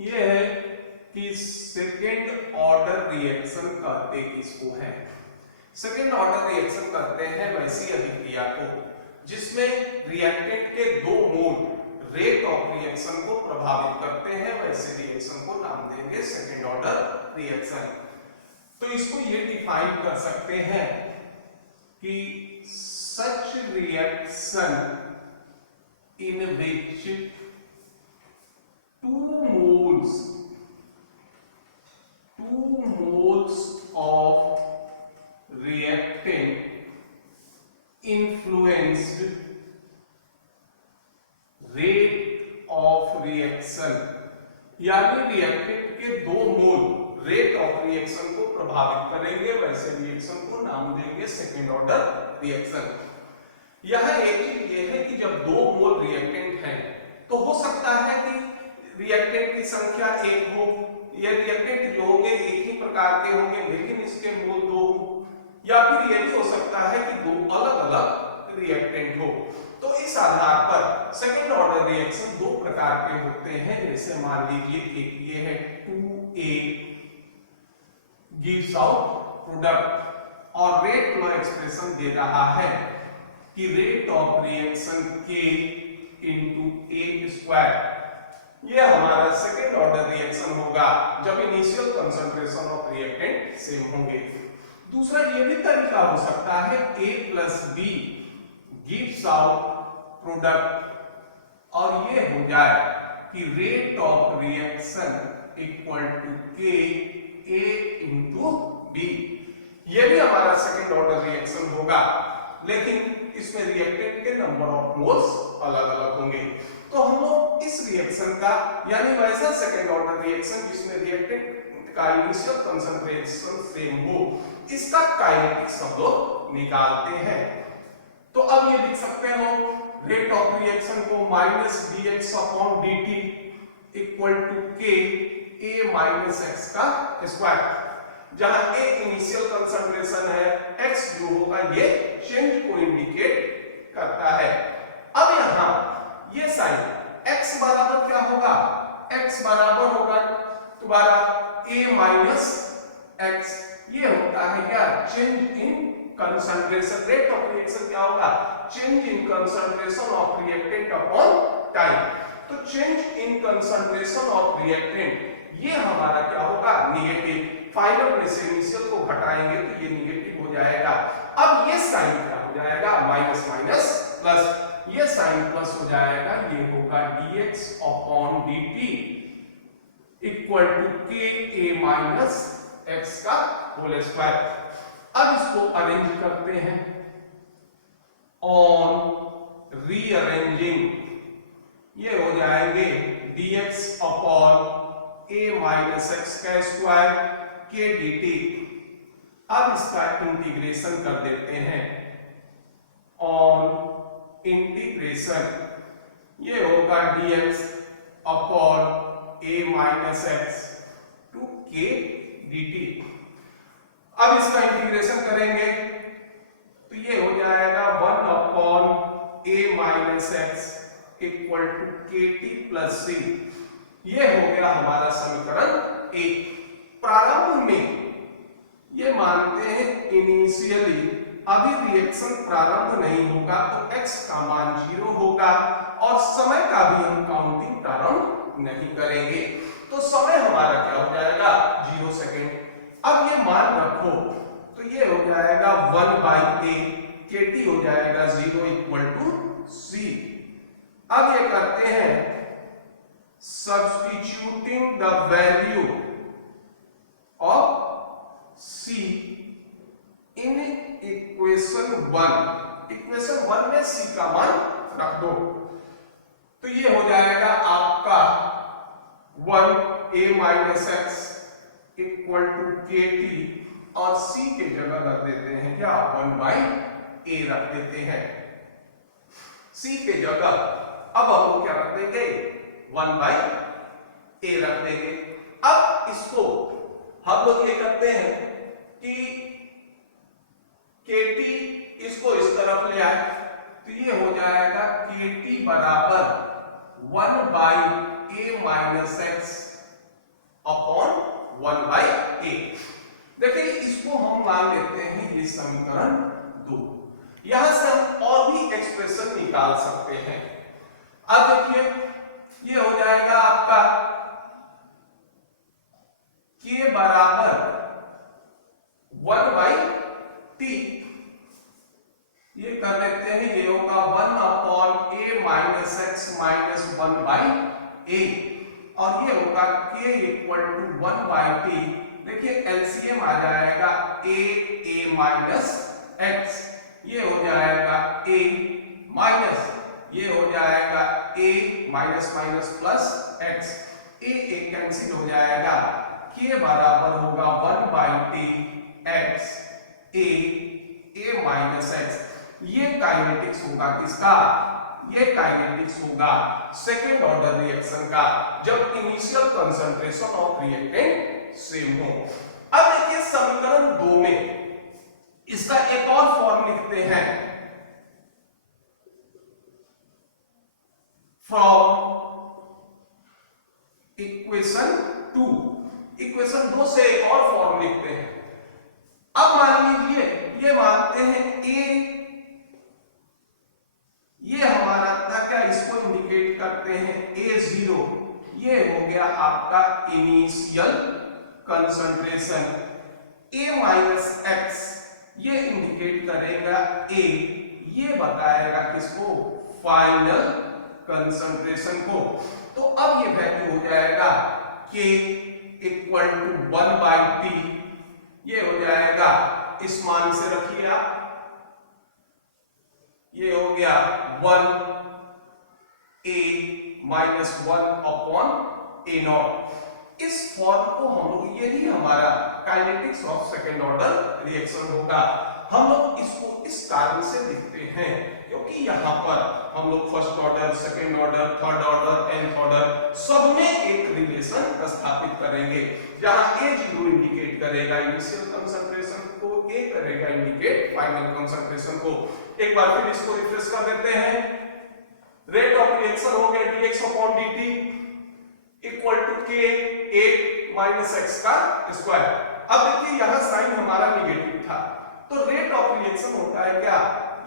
ये है कि सेकेंड ऑर्डर रिएक्शन कहते किसको है। सेकेंड ऑर्डर रिएक्शन कहते हैं वैसी अभिक्रिया को जिसमें रिएक्टेंट के दो मोड रेट ऑफ रिएक्शन को प्रभावित करते हैं, वैसे रिएक्शन को नाम देंगे सेकेंड ऑर्डर रिएक्शन। तो इसको ये डिफाइन कर सकते हैं कि such reaction in which two moles of reactant influenced rate of reaction, यानी रिएक्टेंट के दो मोल रेट ऑफ रिएक्शन को प्रभावित करेंगे, वैसे रिएक्शन को नाम देंगे सेकेंड ऑर्डर रिएक्शन। यह एक चीज ये है कि जब दो मोल रिएक्टेंट हैं तो हो सकता है कि रिएक्टेंट की संख्या एक हो, ये रिएक्टेंट जो होंगे एक ही प्रकार के होंगे लेकिन इसके मोल दो हो, या फिर ये भी हो सकता है कि दो अलग अलग रिएक्टेंट हो। तो इस आधार पर सेकेंड ऑर्डर रिएक्शन दो प्रकार के होते हैं। जैसे मान लीजिए एक ये है 2A गिव्स आउट प्रोडक्ट और रेट लॉ एक्सप्रेशन दे रहा है कि rate of reaction K into A square, ये हमारा सेकेंड ऑर्डर रिएक्शन होगा जब initial concentration of reactant same होंगे। दूसरा ये भी तरीका हो सकता है A plus B gives out product और ये हो जाए कि rate of reaction equal to K A into B, ये भी हमारा सेकेंड ऑर्डर रिएक्शन होगा लेकिन इसमें रिएक्टेंट के नंबर ऑफ मोल्स अलग अलग होंगे। तो हम लोग इस रिएक्शन का यानी वैसा सेकेंड ऑर्डर रिएक्शन जिसमें रिएक्टेंट का इनिशियल कंसंट्रेशन सेम हो, इसका काइनेटिक्स हम लोग निकालते हैं। तो अब ये लिख सकते हो रेट ऑफ रिएक्शन को -dx upon dt equal to k a minus x का स्क्वायर, जहां a इनिशियल कंसंट्रेशन है, x जो होगा ये चेंज को इंडिकेट करता है। अब यहां ये साइन x बराबर क्या होगा, x बराबर होगा तुम्हारा a माइनस x, ये होता है क्या change in concentration. Rate of reaction क्या होगा, change in concentration of reactant upon time. तो change in concentration of reactant ये हमारा क्या होगा नेगेटिव, फाइनल में से इनिशियल को घटाएंगे तो ये नेगेटिव हो जाएगा। अब ये साइन क्या हो जाएगा, माइनस माइनस प्लस, ये साइन प्लस हो जाएगा, ये होगा dx upon dt equal to k a minus x का होल स्क्वायर। अब इसको अरेंज करते हैं, ऑन रीअरेंजिंग ये हो जाएंगे dx upon a minus x का स्क्वायर k dt। अब इसका इंटीग्रेशन कर देते हैं, ऑन इंटीग्रेशन ये होगा dx upon a minus x two k dt। अब इसका इंटीग्रेशन करेंगे तो ये हो जाएगा 1 upon a minus x equal to kt plus c, ये हो गया हमारा समीकरण एक। प्रारंभ में ये मानते हैं इनिशियली अभी रिएक्शन प्रारंभ नहीं होगा तो x का मान 0 होगा और समय का भी हम काउंटिंग प्रारंभ नहीं करेंगे, तो समय हमारा क्या हो जाएगा 0 सेकेंड। अब ये मान रखो तो ये हो जाएगा 1/a, kt हो जाएगा 0 इक्वल टू c। अब ये करते हैं substituting the value of c in equation 1, equation 1 में c का मान रख दो तो ये हो जाएगा आपका 1a minus x equal to kt और c के जगह रख देते हैं क्या 1/a रख देते हैं c के जगह। अब हम लोग क्या रख देंगे 1/a रख देंगे। अब इसको हम लोग ये करते हैं कि kt इसको इस तरफ ले आए तो ये हो जाएगा kt बराबर 1/a minus x upon 1/a। देखिए इसको हम मान लेते हैं ये समीकरण 2। यहां से हम और भी एक्सप्रेशन निकाल सकते हैं। अब देखिए ये हो जाएगा आपका k बराबर 1/t, ये कर लेते हैं, ये होगा 1/a minus x minus 1/a, और ये होगा k इक्वल टू 1/t। देखिए एलसीएम आ जाएगा a माइनस x, ये हो जाएगा a माइनस, ये हो जाएगा a minus minus plus x, a cancel हो जाएगा, k बराबर होगा 1/t x a minus x। ये काइनेटिक्स होगा किसका? ये काइनेटिक्स होगा सेकेंड ऑर्डर रिएक्शन का, जब initial concentration of reactant same हो। अब देखिए समीकरण 2 में इसका एक और फॉर्म लिखते हैं, फ्रॉम इक्वेशन 2। इक्वेशन 2 से एक और फॉर्म लिखते हैं। अब मान लीजिए ये मानते हैं a, ये हमारा था क्या, इसको इंडिकेट करते हैं a0, ये हो गया आपका initial concentration. a minus x ये इंडिकेट करेगा a, ये बताएगा किसको, फाइनल कंसंट्रेशन को। तो अब ये वैल्यू हो जाएगा k इक्वल टू 1/t, ये हो जाएगा, इस मान से रखिए आप, ये हो गया 1a माइनस 1 अपॉन a0। इस फॉर्म को हम लोग, यही हमारा kinetics of second order reaction होगा। हम लोग इसको इस कारण से लिखते हैं क्योंकि यहाँ पर हम लोग first order, second order, third order, nth order सब में एक रिलेशन स्थापित करेंगे, जहां a0 इंडिकेट करेगा इनिशियल कंसंट्रेशन को, a करेगा इंडिकेट फाइनल कंसंट्रेशन को। एक बार फिर इसको रिफ्रेश कर देते हैं। रेट ऑफ रिएक्शन हो गया dx upon dt equal to k a minus x का स्क्वायर। अब देखिए यहां साइन हमारा नेगेटिव था, तो रेट ऑफ रिएक्शन होता है क्या,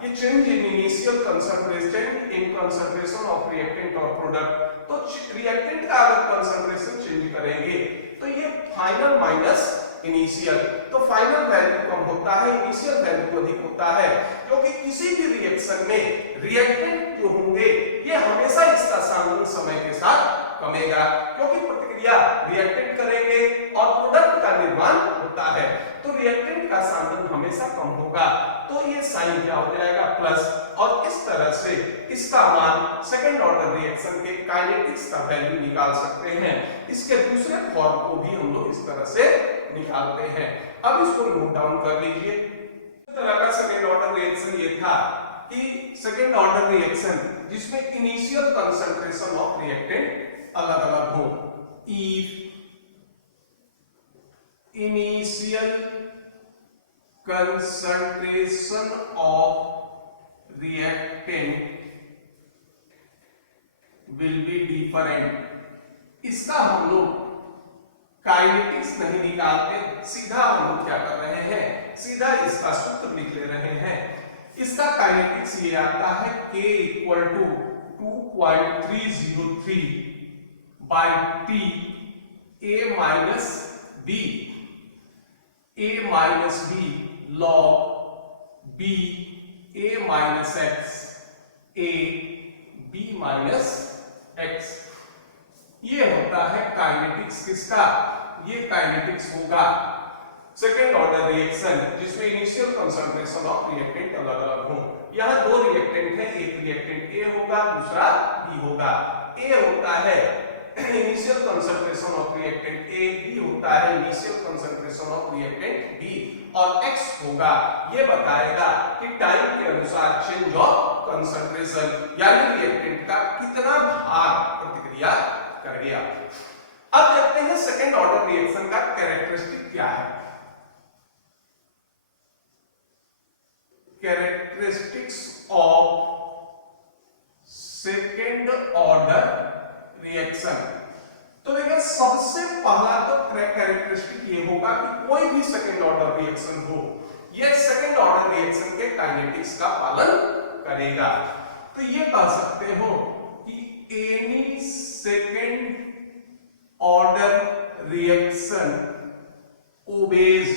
ये change in initial concentration in concentration of reactant और प्रोडक्ट। तो रिएक्टेंट का अगर कंसंट्रेशन चेंज करेंगे तो ये फाइनल माइनस इनिशियल, तो फाइनल वैल्यू कम होता है, इनिशियल वैल्यू अधिक होता है, क्योंकि किसी भी रिएक्शन में रिएक्टेंट जो होंगे ये हमेशा इसका सामूहिक समय के साथ कमेगा, क्योंकि प्रतिक्रिया रिएक्टेंट करेंगे और प्रोडक्ट का निर्माण होता है, तो रिएक्टेंट का साधन हमेशा कम होगा, तो ये साइन क्या हो जाएगा, प्लस। और इस तरह से इसका मान सेकंड ऑर्डर रिएक्शन के काइनेटिक्स का वैल्यू निकाल सकते हैं। इसके दूसरे फॉर्म को भी हम लोग इस तरह से निकालते हैं। अब इसको नोट डाउन कर लीजिए। इस तरह का सेकंड ऑर्डर रिएक्शन ये था कि सेकंड ऑर्डर रिएक्शन जिसमें इनिशियल कंसंट्रेशन ऑफ रिएक्टेंट अलग अलग हो। If initial concentration of reactant will be different, इसका हम लोग काइनेटिक्स नहीं निकालते, सीधा हम लोग क्या कर रहे हैं, सीधा इसका सूत्र लिख ले रहे हैं। इसका काइनेटिक्स ये आता है k equal to 2.303 by t a minus b, a minus b log b a minus x a b minus x। ये होता है काइनेटिक्स किसका, ये काइनेटिक्स होगा सेकेंड ऑर्डर रिएक्शन जिसमें इनिशियल कंसंट्रेशन ऑफ रिएक्टेंट अलग अलग हो। यहां दो रिएक्टेंट है, एक रिएक्टेंट A होगा, दूसरा B होगा। A होता है initial concentration of reactant A, B होता है initial concentration of reactant B, और X होगा ये बताएगा कि टाइम के अनुसार चेंज ऑफ कंसंट्रेशन, यानी रिएक्टेंट का कितना भाग प्रतिक्रिया कर गया। अब देखते हैं सेकेंड ऑर्डर रिएक्शन का कैरेक्टरिस्टिक क्या है। Characteristics of second order reaction, तो देखिए सबसे पहला तो कैरेक्टरिस्टिक ये होगा कि कोई भी सेकेंड ऑर्डर रिएक्शन हो, ये सेकेंड ऑर्डर रिएक्शन के काइनेटिक्स का पालन करेगा। तो ये कह सकते हो कि any second order reaction obeys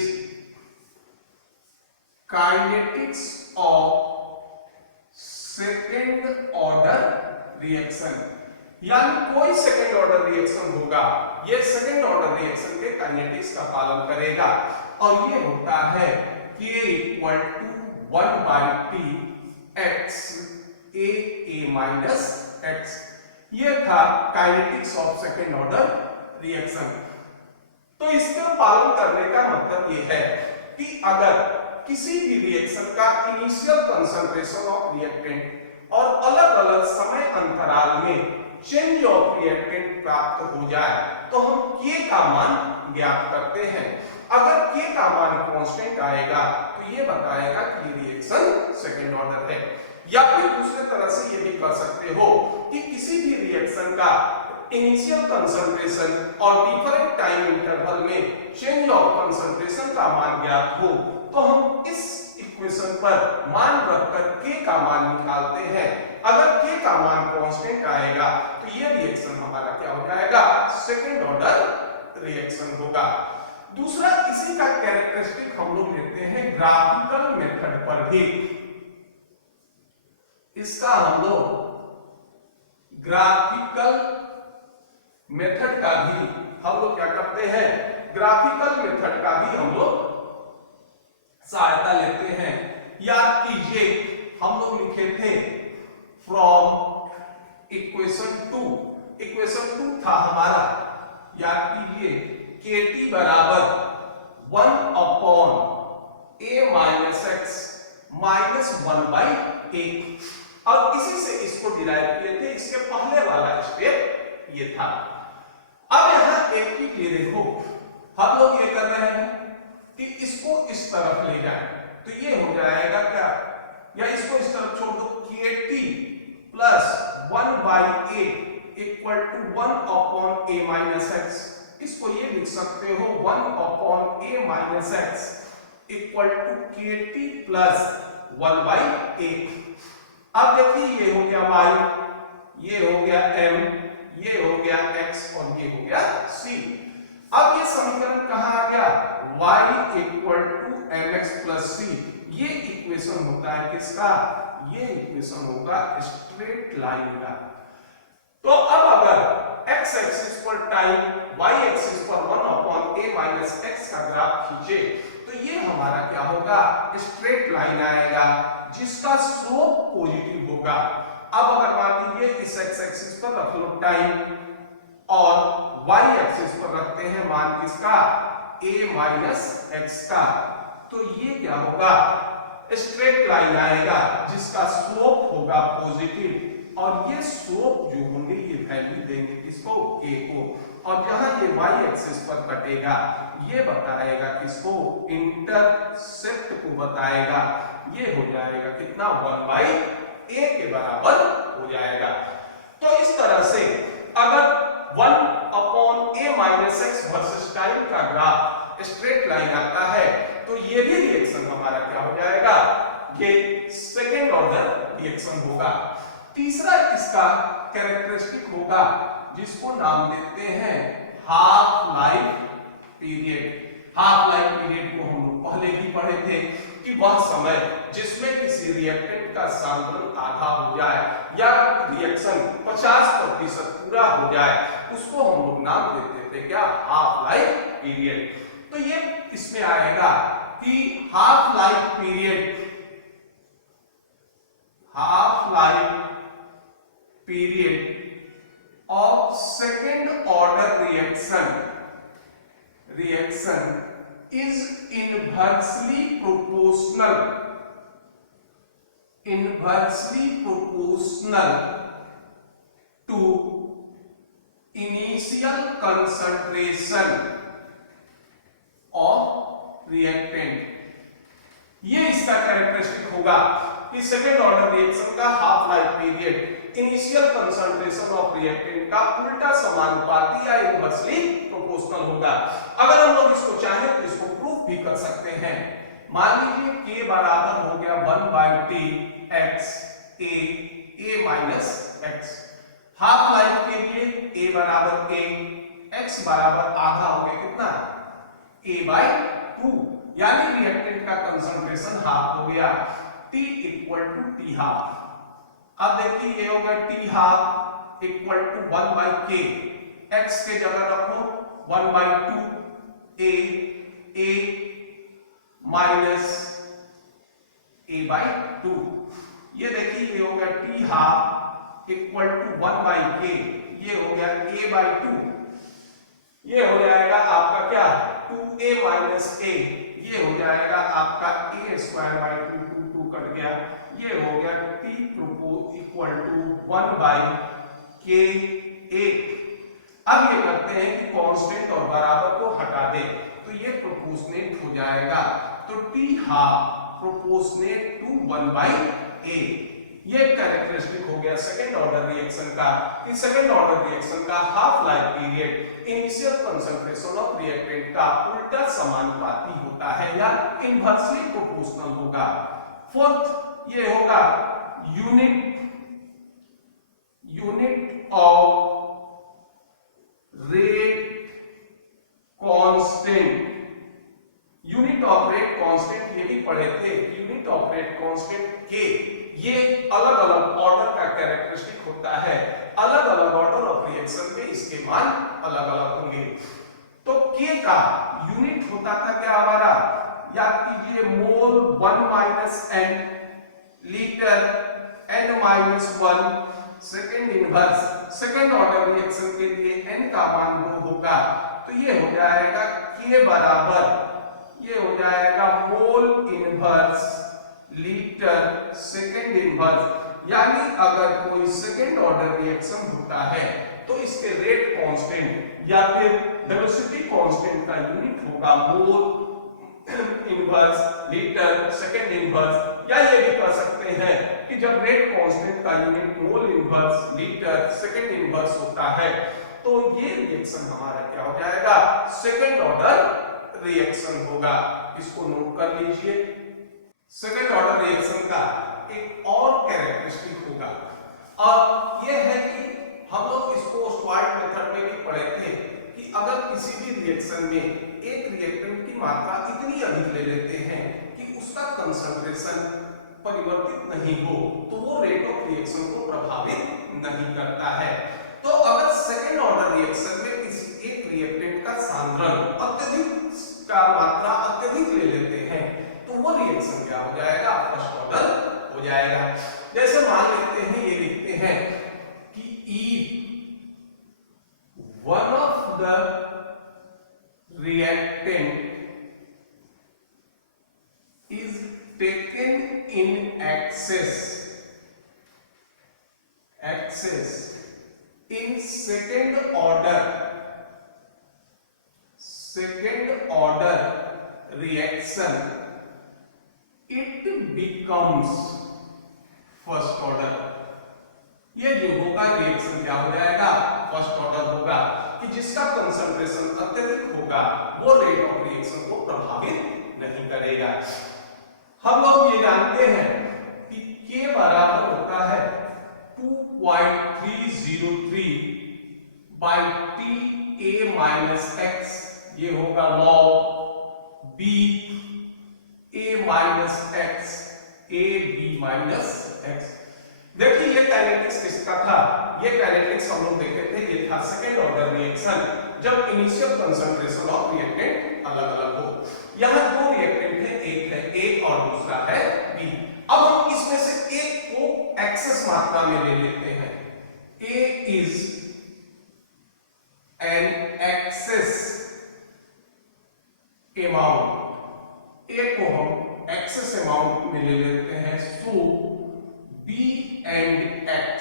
kinetics of second order reaction, यानी कोई सेकेंड ऑर्डर रिएक्शन होगा, ये सेकेंड ऑर्डर रिएक्शन के काइनेटिक्स का पालन करेगा, और ये होता है K equal to 1/T x a minus x। ये था kinetics of second order reaction. तो इसका पालन करने का मतलब ये है कि अगर किसी भी रिएक्शन का इनिशियल कंसंट्रेशन ऑफ रिएक्टेंट और अलग अलग समय अंतराल में चेंज ऑफ रिएक्टेंट प्राप्त हो जाए तो हम K का मान ज्ञात करते हैं। अगर K का मान कांस्टेंट आएगा तो ये बताएगा कि ये रिएक्शन सेकेंड ऑर्डर है। या फिर दूसरे तरह से ये भी कह सकते हो कि किसी भी रिएक्शन का इनिशियल कंसंट्रेशन और डिफरेंट टाइम इंटरवल में चेंज ऑफ कंसंट्रेशन का मान ज्ञात हो तो हम इस इक्वेशन पर मान रखकर K का मान निकालते हैं। अगर K का मान कांस्टेंट आएगा तो ये रिएक्शन हमारा क्या हो जाएगा, सेकेंड ऑर्डर रिएक्शन होगा। दूसरा इसी का कैरेक्टरिस्टिक हम लोग लेते हैं ग्राफिकल मेथड पर भी। इसका हम लोग ग्राफिकल मेथड का भी हम लोग क्या करते हैं, ग्राफिकल मेथड का भी हम लोग सहायता लेते हैं। याद कीजिए हम लोग लिखे थे फ्रॉम इक्वेशन 2 था हमारा, याद कीजिए KT बराबर 1/a minus x minus 1/a। और इसी से इसको डिराइव किए थे, इसके पहले वाला स्टेप ये था। अब यहां एक चीज ये देखो, हम लोग ये कर रहे हैं कि इसको इस तरफ ले जाएं तो ये हो जाएगा क्या, या इसको इस तरफ छोड़ दो, KT plus 1/a equal to 1/a minus x। इसको ये लिख सकते हो 1/a minus x equal to KT plus 1/a। अब देखिए ये हो गया y, ये हो गया m, ये हो गया x और ये हो गया c। अब ये समीकरण कहां आ गया, y equal to mx plus c। ये इक्वेशन होता है किसका, ये इक्वेशन होगा स्ट्रेट लाइन का। तो अब अगर x एक्सिस पर टाइम, y एक्सिस पर 1/a माइनस x का ग्राफ खींचे तो ये हमारा क्या होगा, स्ट्रेट लाइन आएगा जिसका स्लोप पॉजिटिव होगा। अब अगर मान लीजिए इस x एक्सिस पर रख लो टाइम और y एक्सिस पर रखते हैं मान किसका, a माइनस x का, तो ये क्या होगा, स्ट्रेट लाइन आएगा जिसका स्लोप होगा पॉजिटिव। और ये स्लोप जो होंगे ये वैल्यू देंगे किसको, a को। और जहां ये y एक्सिस पर कटेगा ये बताएगा किसको, इंटरसेप्ट को बताएगा। ये हो जाएगा कितना, 1/a के बराबर हो जाएगा। तो इस तरह से अगर 1/a minus x versus time का ग्राफ स्ट्रेट लाइन आता है तो ये भी रिएक्शन हमारा क्या हो जाएगा, ये सेकेंड ऑर्डर रिएक्शन होगा। तीसरा इसका कैरेक्टरिस्टिक होगा जिसको नाम देते हैं half life period. Half life period को हम लोग पहले भी पढ़े थे कि वह समय जिसमें किसी रिएक्टेंट का सांद्रण आधा हो जाए या रिएक्शन 50% पूरा हो जाए उसको हम लोग नाम देते थे क्या, हाफ लाइफ पीरियड। तो ये इसमें आएगा कि half life period of second order reaction is inversely proportional to initial concentration of reactant। ये इसका कैरेक्टरिस्टिक होगा कि सेकेंड ऑर्डर रिएक्शन का half life period initial concentration of reactant का उल्टा समानुपाती या इनवर्सली प्रोपोर्शनल होगा। अगर हम लोग इसको चाहें तो इसको प्रूफ भी कर सकते हैं। मान लीजिए k बराबर हो गया 1/t x a minus x। Half life के लिए a बराबर a, x बराबर आधा हो गया कितना a/2, यानी रिएक्टेंट का कंसंट्रेशन हाफ हो गया। t equal to t half. अब देखिए ये होगा t half equal to 1/k, x के जगह रखो 1/2 a माइनस a/2। ये देखिए ये होगा t half equal to 1/k, ये हो गया a/2, ये हो जाएगा आपका क्या 2a माइनस a, ये हो जाएगा आपका a स्क्वायर बाई 2 कट गया, ये हो गया t equal to 1/k a। अब ये करते हैं कि कांस्टेंट और बराबर को हटा दें तो ये प्रोपोर्शनेट हो जाएगा, तो t half proportionate to 1/a। ये कैरेक्टरिस्टिक हो गया सेकंड ऑर्डर रिएक्शन का, कि सेकंड ऑर्डर रिएक्शन का half life period initial concentration of reactant का उल्टा समानुपाती होता है या इनवर्सली प्रोपोर्शनल होगा। फोर्थ ये होगा unit of rate constant. Unit of rate constant ये भी पढ़े थे, यूनिट ऑफ रेट कांस्टेंट के, ये अलग अलग ऑर्डर का कैरेक्टरिस्टिक होता है, अलग अलग ऑर्डर ऑफ रिएक्शन में इसके मान अलग अलग होंगे। तो k का यूनिट होता था क्या हमारा, याद कीजिए मोल 1 - n, litre n-1, second inverse. Second order reaction के लिए n का मान 2 होगा, तो ये हो जाएगा k बराबर, ये हो जाएगा mole inverse litre second inverse. यानी अगर कोई सेकंड ऑर्डर रिएक्शन होता है तो इसके रेट कांस्टेंट या फिर वेलोसिटी कांस्टेंट का यूनिट होगा mole inverse litre second inverse, या ये भी कह सकते हैं कि जब रेट कांस्टेंट का unit mole inverse litre second inverse होता है तो ये रिएक्शन हमारा क्या हो जाएगा, सेकंड ऑर्डर रिएक्शन होगा। इसको नोट कर लीजिए। सेकंड ऑर्डर रिएक्शन का एक और कैरेक्टरिस्टिक होगा, और यह है कि हम लोग इसको स्टुअर्ट मेथड में भी पढ़े थे कि अगर किसी भी रिएक्शन में एक रिएक्टेंट की मात्रा इतनी अधिक ले लेते हैं कि उसका कंसंट्रेशन परिवर्तित नहीं हो तो वो रेट ऑफ रिएक्शन को प्रभावित नहीं करता है। तो अगर सेकंड ऑर्डर रिएक्शन में किसी एक रिएक्टेंट का सांद्रण अत्यधिक का मात्रा अत्यधिक ले लेते हैं तो वो रिएक्शन क्या हो जाएगा, फर्स्ट ऑर्डर हो जाएगा। जैसे मान लेते हैं, ये लिखते हैं कि E one of the reactant is taken in excess in second order reaction, it becomes first order। ये जो होगा रिएक्शन क्या हो जाएगा, फर्स्ट ऑर्डर होगा, कि जिसका कंसंट्रेशन अत्यधिक होगा वो रेट ऑफ रिएक्शन को प्रभावित नहीं करेगा। हम लोग ये जानते हैं कि k बराबर होता है 2.303 by ta-x, ये होगा log b a-x ab-x। देखिए ये काइनेटिक्स किसका था, ये काइनेटिक्स हम लोग देखे थे, ये था सेकंड ऑर्डर रिएक्शन जब इनिशियल कंसंट्रेशन ऑफ रिएक्टेंट अलग अलग हो। यहां दो रिएक्टेंट है, एक है A और दूसरा है B। अब हम इसमें से एक को एक्सेस मात्रा में ले लेते हैं। A is an excess amount, A को हम एक्सेस अमाउंट में ले लेते हैं। सो B and X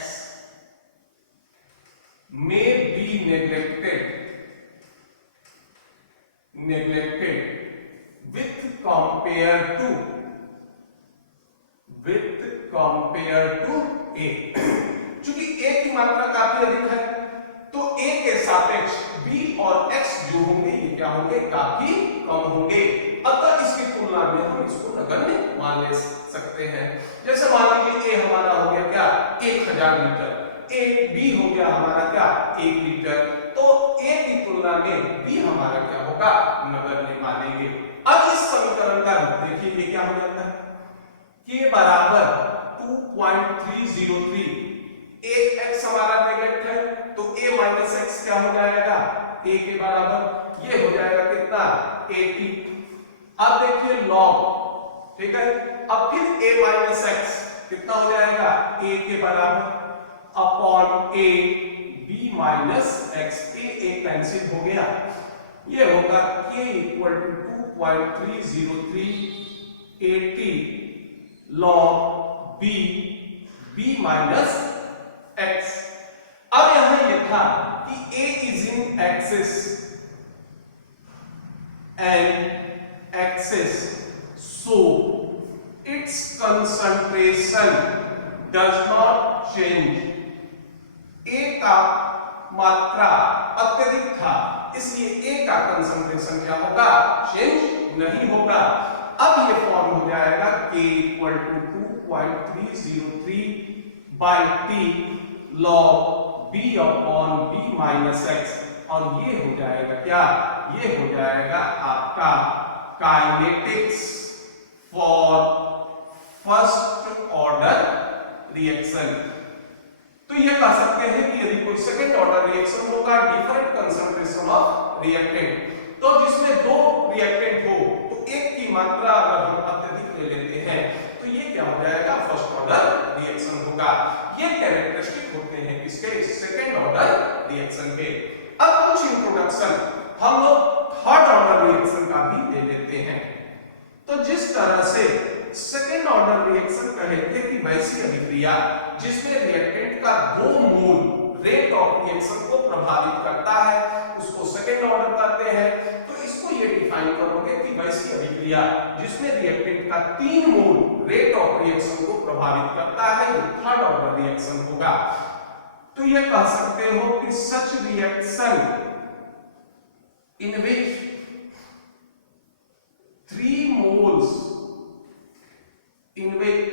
may be neglected with compare to A। चूंकि मात्रा काफी अधिक है, तो A के सापेक्ष B और X जो होंगे ये क्या होंगे, काफी कम होंगे। अतः इसकी तुलना में हम इसको नगण्य मान ले सकते हैं। जैसे मान लीजिए A हमारा हो गया क्या 1000 लीटर, B हो गया हमारा क्या 1 लीटर, तो A की तुलना में B हमारा क्या होगा, नगण्य मानेंगे। अब इस समीकरण का रूप देखिए, ये क्या हो जाता है, K बराबर 2.303, एक x हमारा नेगेटिव है तो a माइनस एक्स क्या हो जाएगा, a के बराबर, ये हो जाएगा कितना 80। अब देखिए log, ठीक है, अब फिर a माइनस एक्स कितना हो जाएगा, a के बराबर upon a b minus x, a cancel हो गया, ये होगा k equal to 2.303 80 log b minus x। अब यहां ये था कि a is in axis and axis, so its concentration does not change। a का मात्रा अत्यधिक था, इसलिए a का कंसंट्रेशन क्या होगा, चेंज नहीं होगा। अब ये फॉर्म हो जाएगा k equal to 2.303 by t log b upon b minus x, और ये हो जाएगा क्या, ये हो जाएगा आपका kinetics for first order reaction. तो ये कह सकते हैं कि यदि कोई सेकंड ऑर्डर रिएक्शन होगा, डिफरेंट कंसंट्रेशन ऑफ रिएक्टेंट, तो जिसमें दो रिएक्टेंट हो तो एक की मात्रा अगर हम अत्यधिक ले लेते हैं तो ये क्या हो जाएगा, फर्स्ट ऑर्डर रिएक्शन होगा। ये कैरेक्टरिस्टिक होते हैं किसके, सेकंड ऑर्डर रिएक्शन के। अब कुछ इंट्रोडक्शन हम लोग थर्ड ऑर्डर रिएक्शन का भी ले लेते हैं। तो जिस तरह से सेकंड ऑर्डर रिएक्शन कहे थे कि वैसी अभिक्रिया जिसमें रिएक्टेंट का दो मोल रेट ऑफ रिएक्शन को प्रभावित करता है उसको सेकंड ऑर्डर कहते हैं। तो इसको ये डिफाइन करोगे कि वैसी अभिक्रिया जिसमें रिएक्टेंट का 3 मोल रेट ऑफ रिएक्शन को प्रभावित करता है ये थर्ड ऑर्डर रिएक्शन होगा। तो ये कह सकते हो कि such reaction in which 3 moles in which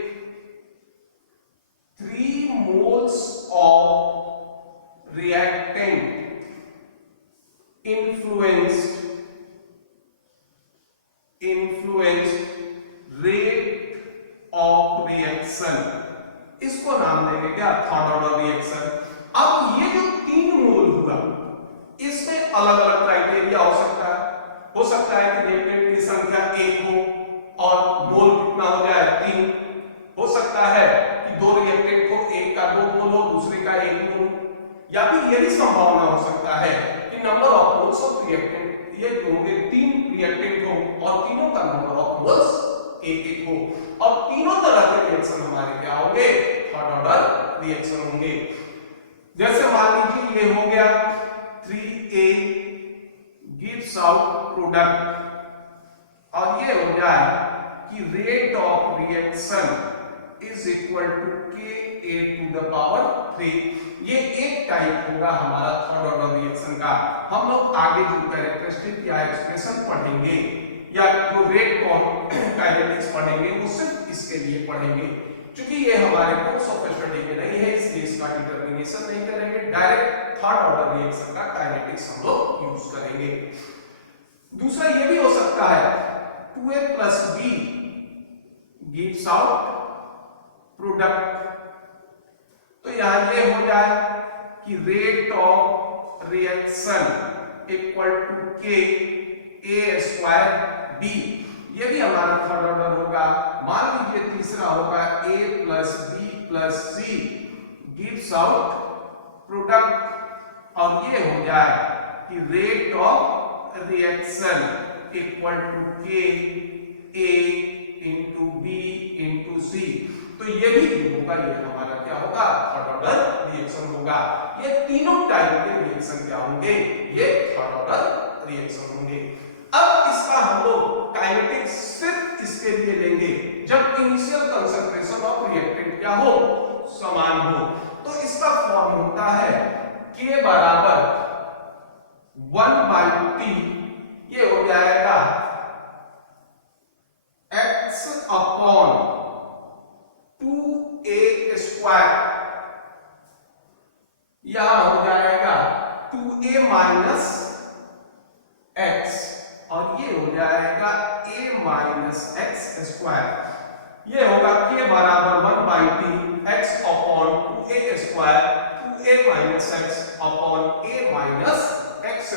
3 moles of reactant influenced rate of reaction, इसको नाम देंगे क्या, थर्ड ऑर्डर रिएक्शन। अब ये जो 3 मोल हुआ इसमें अलग अलग क्राइटेरिया हो सकता है कि रिएक्टेंट की संख्या 1 हो और मोल कितना हो जाए 3, हो सकता है कि दो रिएक्टेंट हो, एक का 2 मोल हो दूसरे का 1 मोल, या फिर यही संभावना हो सकता है कि number of moles of reactant ये होंगे 3 रिएक्टेंट हो और तीनों का नंबर ऑफ मोल्स 1 हो, और तीनों तरह के रिएक्शन हमारे क्या होंगे, थर्ड ऑर्डर रिएक्शन होंगे। जैसे मान लीजिए ये हो गया 3A gives out product, और ये हो जाए कि rate of reaction is equal to Ka to the power 3। ये एक टाइप होगा हमारा थर्ड ऑर्डर रिएक्शन का। हम लोग आगे जो कैरेक्टरिस्टिक या एक्सप्रेशन पढ़ेंगे या जो रेट काइनेटिक्स पढ़ेंगे वो सिर्फ इसके लिए पढ़ेंगे, क्योंकि ये हमारे कोर्स ऑफ स्टडी में नहीं है इसलिए इसका डिटरमिनेशन नहीं करेंगे, डायरेक्ट थर्ड ऑर्डर रिएक्शन का काइनेटिक्स हम लोग यूज करेंगे। दूसरा ये भी हो सकता है 2A plus B gives out product, तो यहां ये हो जाए कि rate of reaction equal to K A square B, ये भी हमारा थर्ड ऑर्डर होगा। मान लीजिए तीसरा होगा A plus B plus C gives out product, और ये हो जाए कि rate of reaction equal to K A into B into C, तो ये भी होगा, ये हमारा क्या होगा, थर्ड ऑर्डर रिएक्शन होगा। ये तीनों टाइप के रिएक्शन क्या होंगे, ये थर्ड ऑर्डर रिएक्शन होंगे। अब इसका हम लोग काइनेटिक्स सिर्फ इसके लिए लेंगे जब इनिशियल कंसंट्रेशन ऑफ रिएक्टेंट क्या हो, समान हो। तो इसका फॉर्म होता है k बराबर 1/t, ये हो जाएगा x अपॉन 2a², यहां हो जाएगा 2a माइनस x, और ये हो जाएगा a माइनस x²। ये होगा k बराबर 1/t x upon 2a², 2a minus x upon a minus x²।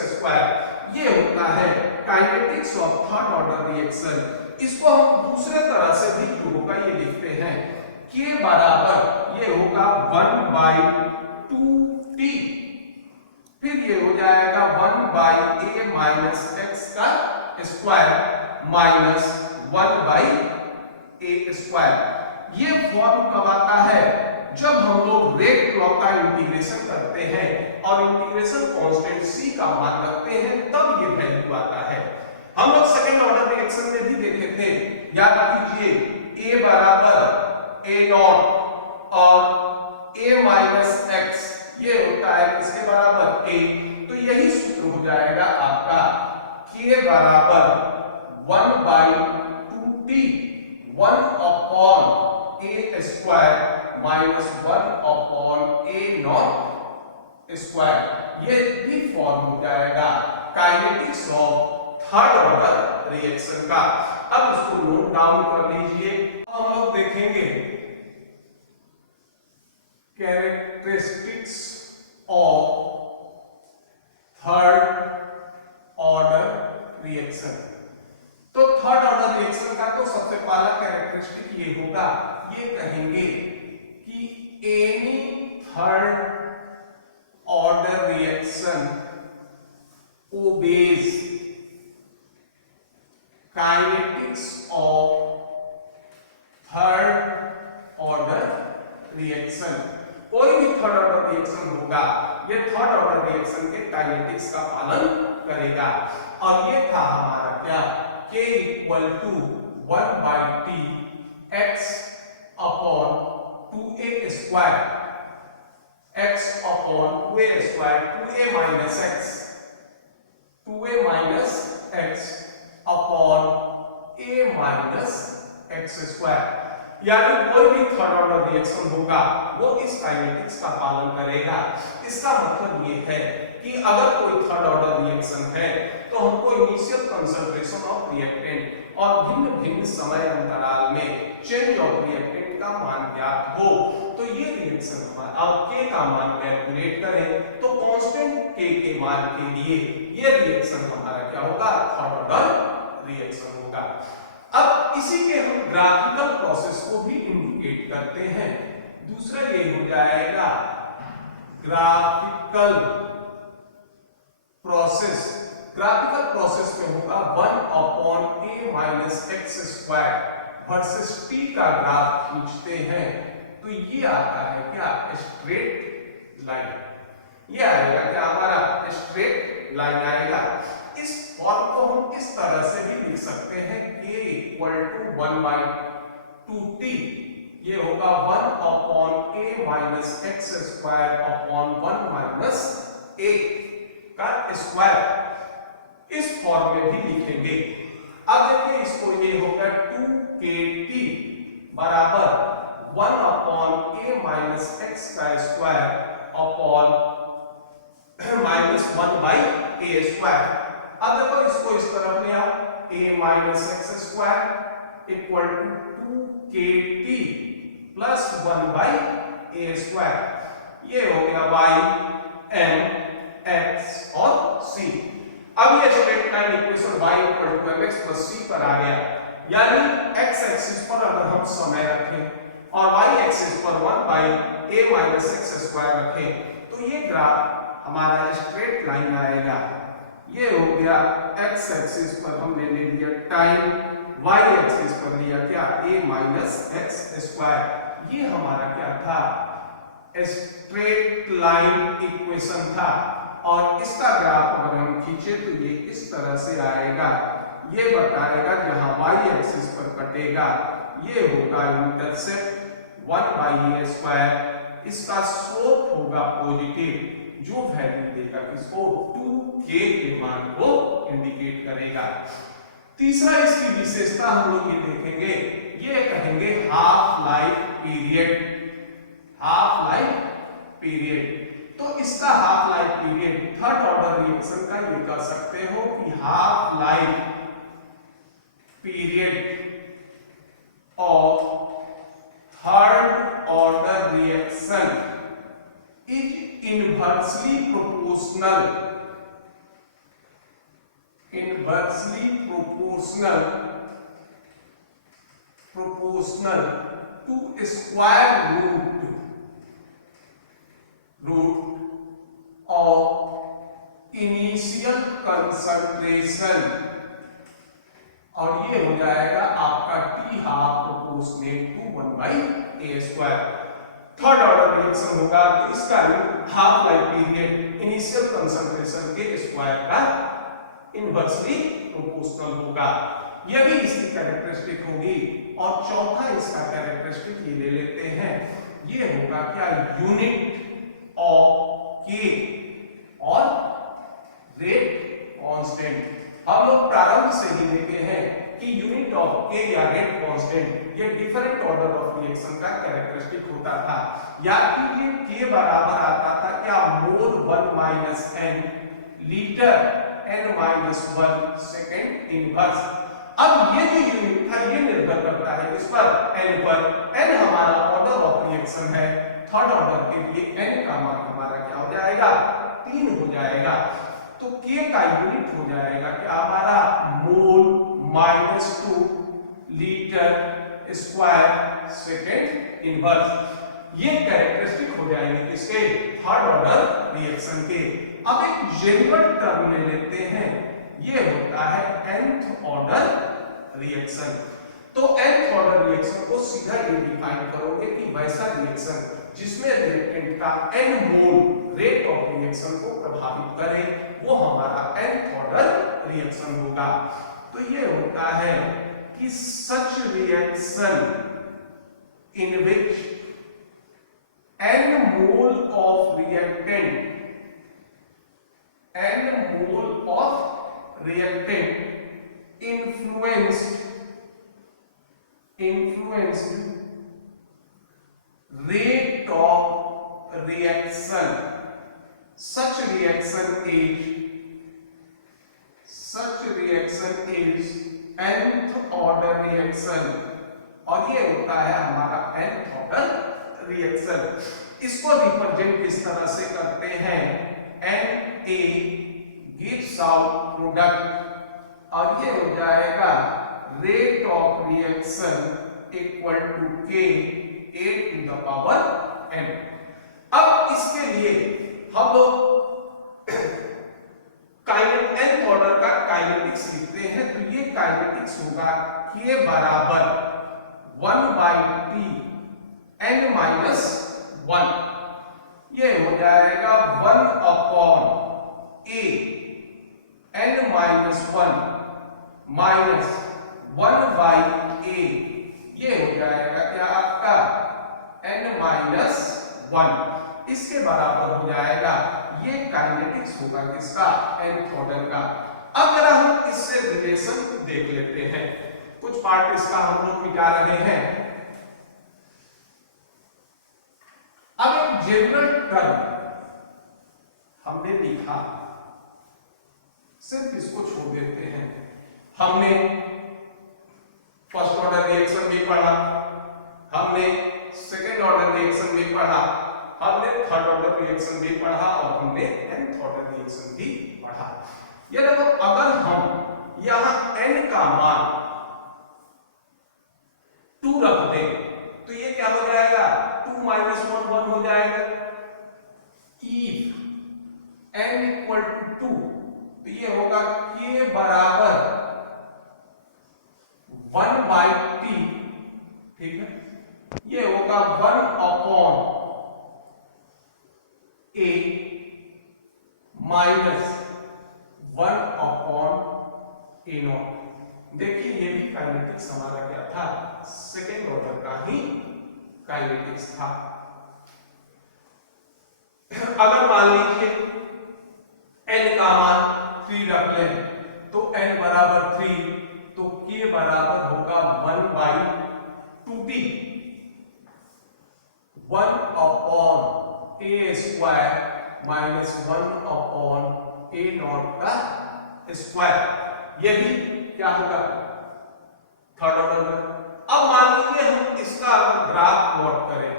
ये होता है kinetics of third order reaction. इसको हम दूसरे तरह से भी जो होगा ये लिखते हैं, k बराबर ये होगा 1/2t, फिर ये हो जाएगा 1/a माइनस x का स्क्वायर माइनस 1/a²। ये फॉर्म कब आता है? जब हम लोग रेट लॉ का इंटीग्रेशन करते हैं और इंटीग्रेशन कांस्टेंट c का मान रखते हैं, तब ये वैल्यू आता है। हम लोग सेकंड ऑर्डर रिएक्शन में भी देखे थे, याद कीजिए a बराबर a डॉट और a माइनस x, ये होता है इसके बराबर a, तो यही सूत्र हो जाएगा आपका k बराबर 1/2t, 1 upon a² minus 1 upon a² ये भी फॉर्म हो जाएगा kinetics of third order reaction का। अब इसको नोट डाउन कर लीजिए। हम लोग देखेंगे characteristics of third order reaction. तो थर्ड ऑर्डर रिएक्शन का तो सबसे पहला कैरेक्टरिस्टिक ये होगा, ये कहेंगे कि any third order reaction obeys kinetics of third order reaction. कोई भी थर्ड ऑर्डर रिएक्शन होगा, ये थर्ड ऑर्डर रिएक्शन के काइनेटिक्स का पालन करेगा। और ये था हमारा क्या, k equal to 1/t x upon 2a² x upon 2a² 2a minus x, 2a minus x upon a minus x²। यानी कोई भी थर्ड ऑर्डर रिएक्शन होगा वो इस काइनेटिक्स का पालन करेगा। इसका मतलब ये है कि अगर कोई थर्ड ऑर्डर रिएक्शन है तो हमको इनिशियल कंसंट्रेशन ऑफ रिएक्टेंट और भिन्न भिन्न समय अंतराल में चेंज ऑफ रिएक्टेंट का मान ज्ञात हो, तो ये रिएक्शन हमारा अब k का मान कैलकुलेट करें तो कांस्टेंट k के मान के लिए ये रिएक्शन हमारा क्या होगा, थर्ड ऑर्डर रिएक्शन होगा। अब इसी के हम ग्राफिकल प्रोसेस को भी इंडिकेट करते हैं। दूसरा ये हो जाएगा ग्राफिकल प्रोसेस। ग्राफिकल प्रोसेस में होगा 1 upon a minus x² versus t का ग्राफ खींचते हैं तो ये आता है क्या, स्ट्रेट लाइन। ये आएगा क्या हमारा, स्ट्रेट लाइन आएगा। इस फॉर्म को हम इस तरह से भी लिख सकते हैं k इक्वल टू 1/2t, ये होगा 1 upon a minus x² upon 1 minus a का स्क्वायर। इस फॉर्म में भी लिखेंगे। अब देखिए इसको, ये होगा 2kt बराबर 1 अपॉन a माइनस x का स्क्वायर अपॉन माइनस 1/a²। अब देखो इसको इस तरफ ले आओ, a minus x² equal to 2kt plus 1/a²। ये हो गया y m x और c। अब ये straight line equation y equal to mx plus c पर आ गया। यानी x एक्सिस पर अगर हम समय रखें और y एक्सिस पर 1/a माइनस x² रखें तो ये ग्राफ हमारा स्ट्रेट लाइन आएगा। ये हो गया x एक्सिस पर हमने ले लिया टाइम, y एक्सिस पर लिया क्या, a माइनस x²। ये हमारा क्या था, स्ट्रेट लाइन इक्वेशन था। और इसका ग्राफ अगर हम खींचे तो ये इस तरह से आएगा। ये बताएगा जहां y एक्सिस पर कटेगा ये होगा इंटरसेप्ट 1/a², इसका स्लोप होगा पॉजिटिव, जो वैल्यू देगा किसको 2k के मान को इंडिकेट करेगा। तीसरा इसकी विशेषता हम लोग ये देखेंगे, ये कहेंगे half life period. Half life period, तो इसका half life period third order reaction का ये कह सकते हो कि half life period of third order reaction is inversely proportional to square root of initial concentration, और ये हो जाएगा आपका T half proportionate to 1/a²। Third order reaction होगा तो इसका half life period initial concentration के स्क्वायर का इनवर्सली प्रोपोर्शनल होगा। यह भी इसकी कैरेक्टरिस्टिक होगी। और चौथा इसका कैरेक्टरिस्टिक ये ले लेते हैं, ये होगा क्या यूनिट ऑफ के और रेट कांस्टेंट। हम लोग प्रारंभ से ही देखे हैं कि यूनिट ऑफ के या रेट कांस्टेंट ये डिफरेंट ऑर्डर ऑफ रिएक्शन का कैरेक्टरिस्टिक होता था। याद कीजिए के बराबर आता था क्या मोल 1 - n litre n-1 second inverse. अब ये जो यूनिट था ये निर्भर करता है इस पर n पर। n हमारा ऑर्डर ऑफ रिएक्शन है, थर्ड ऑर्डर के लिए n का मान हमारा क्या हो जाएगा 3 हो जाएगा। तो k का यूनिट हो जाएगा कि हमारा मोल -2 लीटर स्क्वायर सेकेंड इनवर्स। ये कैरेक्टरिस्टिक हो जाएंगे किसके थर्ड ऑर्डर रिएक्शन के। अब एक जनरल टर्म ले लेते हैं, ये होता है nth ऑर्डर रिएक्शन। तो nth ऑर्डर रिएक्शन को सीधा ये डिफाइन करोगे कि वैसा रिएक्शन जिसमें रिएक्टेंट का n mole rate of reaction को प्रभावित करे, वो हमारा nth ऑर्डर रिएक्शन होगा। तो ये होता है कि such reaction in which n mole of reactant influenced rate of reaction. Such reaction is nth order reaction, और ये होता है हमारा nth ऑर्डर रिएक्शन। इसको रिप्रेजेंट किस तरह से करते हैं, Na gives out प्रोडक्ट, और ये हो जाएगा rate of reaction equal to k a⁴n। अब इसके लिए हम लोग nth ऑर्डर का काइनेटिक्स लिखते हैं, तो ये काइनेटिक्स होगा k बराबर 1/t n-1। ये हो जाएगा 1/a n-1 माइनस 1/a, ये हो जाएगा क्या आपका n-1, इसके बराबर हो जाएगा। ये काइनेटिक्स होगा किसका nth ऑर्डर का। अब जरा हम इससे रिलेशन देख लेते हैं, कुछ पार्ट इसका हम लोग मिटा रहे हैं। अब एक जनरल टर्म हमने लिखा, सिर्फ इसको छोड़ देते हैं। हमने फर्स्ट ऑर्डर रिएक्शन भी पढ़ा, हमने सेकेंड ऑर्डर रिएक्शन भी पढ़ा, हमने थर्ड ऑर्डर रिएक्शन भी पढ़ा, और हमने nth ऑर्डर रिएक्शन भी पढ़ा। ये देखो, अगर हम यहां n का मान 2 रख दें तो ये क्या हो जाएगा 2 - 1 1 हो जाएगा। if n = 2 तो ये होगा k बराबर 1/t, ठीक है, ये होगा 1/a माइनस 1/a0। देखिए ये भी काइनेटिक्स हमारा क्या था, सेकेंड ऑर्डर का ही काइनेटिक्स था। अगर मान लीजिए n का मान 3 रख लें तो n बराबर 3, तो k बराबर होगा 1/2t, 1 upon a square minus 1 upon a not का स्क्वायर। ये भी क्या होगा, थर्ड ऑर्डर में। अब मान लीजिए हम इसका ग्राफ प्लॉट करें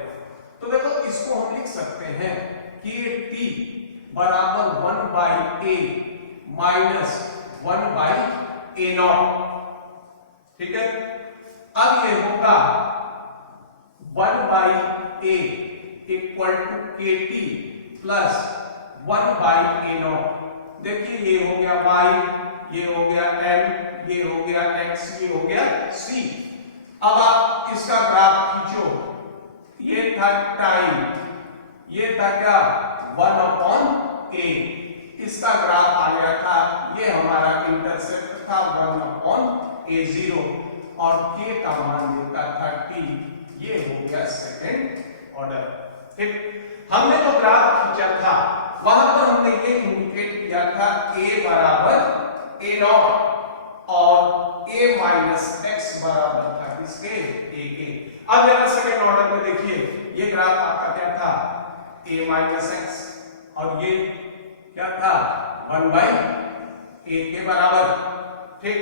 तो देखो इसको हम लिख सकते हैं कि t बराबर 1/a माइनस 1/a नॉट, ठीक है। अब ये होगा 1/a equal to kt plus 1/a naught. देखिए ये हो गया y, ये हो गया m, ये हो गया x, ये हो गया c। अब आप इसका ग्राफ खींचो, ये था टाइम, ये था क्या 1 अपॉन a, इसका ग्राफ आ गया था, ये हमारा इंटरसेप्ट था 1 अपॉन a0 और k का मान देता था t, ये हो गया सेकंड ऑर्डर। ठीक, हमने जो ग्राफ खींचा था वहां पर हमने ये इंडिकेट किया था a बराबर a नॉट और a माइनस x बराबर था किसके, a के। अब जरा सेकंड ऑर्डर में देखिए, ये ग्राफ आपका क्या था a माइनस x और ये क्या था 1/a के बराबर। ठीक,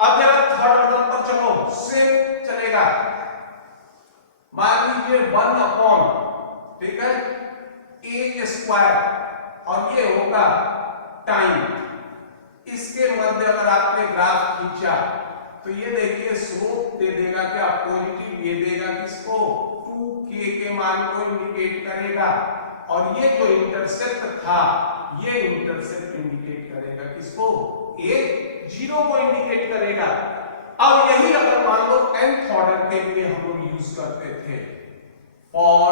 अब जरा थर्ड ऑर्डर पर चलो, सेम चलेगा। मान लीजिए 1 अपॉन, ठीक है, a के स्क्वायर और ये होगा टाइम। इसके मध्य अगर आपने ग्राफ खींचा तो ये देखिए स्लोप दे देगा क्या, पॉजिटिव ये देगा किसको, 2k के मान को इंडिकेट करेगा और ये जो इंटरसेप्ट था ये इंटरसेप्ट इंडिकेट करेगा किसको, a0 को इंडिकेट करेगा। अब यही अगर मान लो nth ऑर्डर के लिए हम लोग यूज करते थे फॉर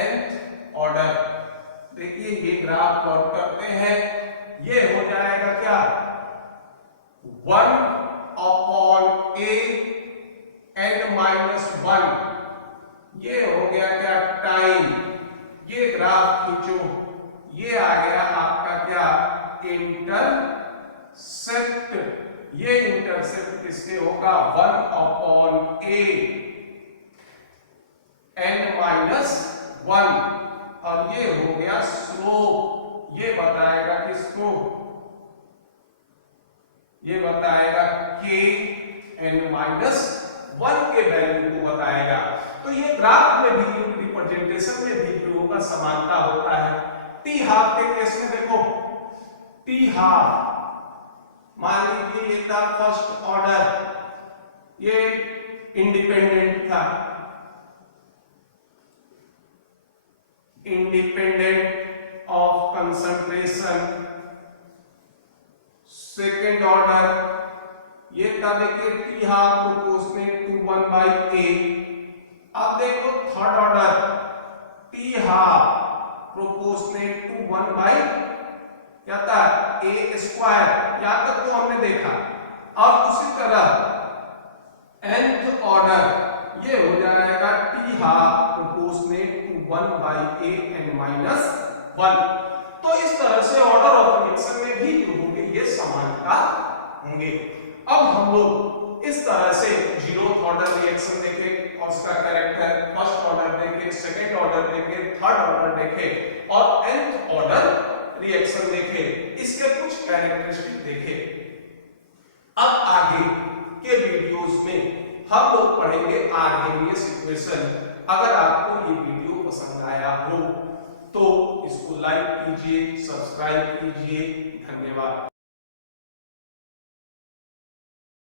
nth ऑर्डर, देखिए ये ग्राफ प्लॉट करते हैं, ये हो जाएगा क्या 1 अपॉन a n माइनस 1, ये हो गया क्या टाइम। ये ग्राफ खींचो, ये आ गया आपका क्या इंटरसेप्ट, ये इंटरसेप्ट किसके होगा 1 अपॉन a n माइनस 1 और ये हो गया स्लोप, ये बताएगा किसको, ये बताएगा k n माइनस 1 के वैल्यू को बताएगा। तो ये ग्राफ में भी, रिप्रेजेंटेशन में भी लोगों का समानता होता है। टी हाफ के केस में देखो, टी हाफ मान लीजिए ये था फर्स्ट ऑर्डर, ये इंडिपेंडेंट था, independent of concentration. Second order ये था, देखिए T half proportionate to 1/a। अब देखो third order, T half proportionate to 1 क्या था a स्क्वायर, या तक तो हमने देखा। अब उसी तरह nth ऑर्डर ये हो जाएगा T half proportionate to 1/a n minus 1। तो इस तरह से ऑर्डर ऑफ रिएक्शन में भी जो होंगे ये समानता होंगे। अब हम लोग इस तरह से जीरोथ ऑर्डर रिएक्शन देखे और उसका कैरेक्टर, फर्स्ट ऑर्डर देखे, सेकंड ऑर्डर देखे, थर्ड ऑर्डर देखे और nth ऑर्डर रिएक्शन देखे, इसके कुछ कैरेक्टरिस्टिक देखे। अब आगे के वीडियोस में हम लोग पढ़ेंगे आर्हेनियस इक्वेशन। अगर आपको ये वीडियो पसंद आया हो तो इसको लाइक कीजिए, सब्सक्राइब कीजिए। धन्यवाद।